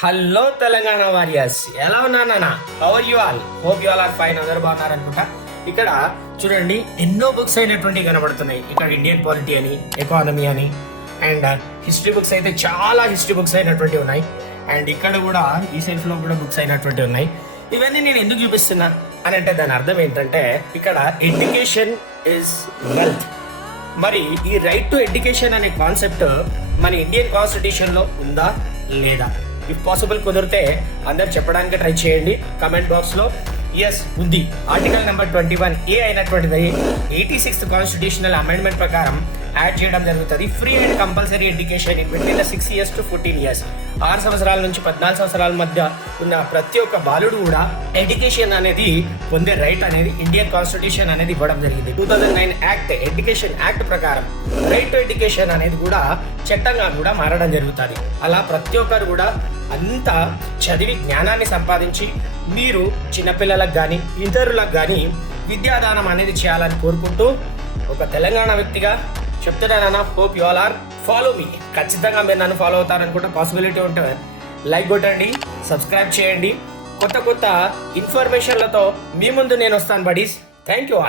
Hello Telangana warriors, ఎలా ఉన్నానా? How are you all? Hope you all are fine. అందరూ బాగున్నారు అనుకుంటా. ఇక్కడ చూడండి, ఎన్నో బుక్స్ అయినటువంటి కనబడుతున్నాయి. ఇక్కడ ఇండియన్ పాలిటీ అని, ఎకానమీ అని, అండ్ హిస్టరీ బుక్స్ అయితే చాలా హిస్టరీ బుక్స్ అయినటువంటి ఉన్నాయి. అండ్ ఇక్కడ కూడా ఈ సెల్ఫ్ లో కూడా బుక్స్ అయినటువంటి ఉన్నాయి. ఇవన్నీ నేను ఎందుకు చూపిస్తున్నా అని అంటే దాని అర్థం ఏంటంటే, ఇక్కడ ఎడ్యుకేషన్ ఇస్ వెల్త్. మరి ఈ రైట్ టు ఎడ్యుకేషన్ అనే కాన్సెప్ట్ మన ఇండియన్ కాన్స్టిట్యూషన్ లో ఉందా లేదా? ఇఫ్ పాసిబుల్ కుదిరితే అందరు చెప్పడానికి ట్రై చేయండి కమెంట్ బాక్స్ లో. ఎస్, ఉంది. Article number 21A అయినటువంటిది 86th constitutional amendment ప్రకారం యాడ్ చేయడం జరుగుతుంది. Free and compulsory education in between 6 years to 14 years. 6 సంవత్సరాల నుంచి 14 సంవత్సరాల మధ్య ఉన్న ప్రతి ఒక్క బాలుడు కూడా ఎడ్యుకేషన్ అనేది పొందే రైట్ అనేది ఇండియన్ కాన్స్టిట్యూషన్ అనేది ఇవ్వడం జరిగింది. 2009 యాక్ట్, ఎడ్యుకేషన్ యాక్ట్ ప్రకారం రైట్ టు ఎడ్యుకేషన్ అనేది కూడా చట్టంగా కూడా మారడం జరుగుతుంది. అలా ప్రతి ఒక్కరు కూడా అంతా చదివి జ్ఞానాన్ని సంపాదించి మీరు చిన్నపిల్లలకు కానీ ఇతరులకు కానీ విద్యాదానం అనేది చేయాలని కోరుకుంటూ ఒక తెలంగాణ వ్యక్తిగా చెప్తున్నానన్నా. Hope you all are follow me. ఖచ్చితంగా మీరు నన్ను ఫాలో అవుతారనుకుంటే పాసిబిలిటీ ఉంటే లైక్ కొట్టండి, సబ్స్క్రైబ్ చేయండి. కొత్త కొత్త ఇన్ఫర్మేషన్లతో మీ ముందు నేను వస్తాను బడీస్. Thank you all.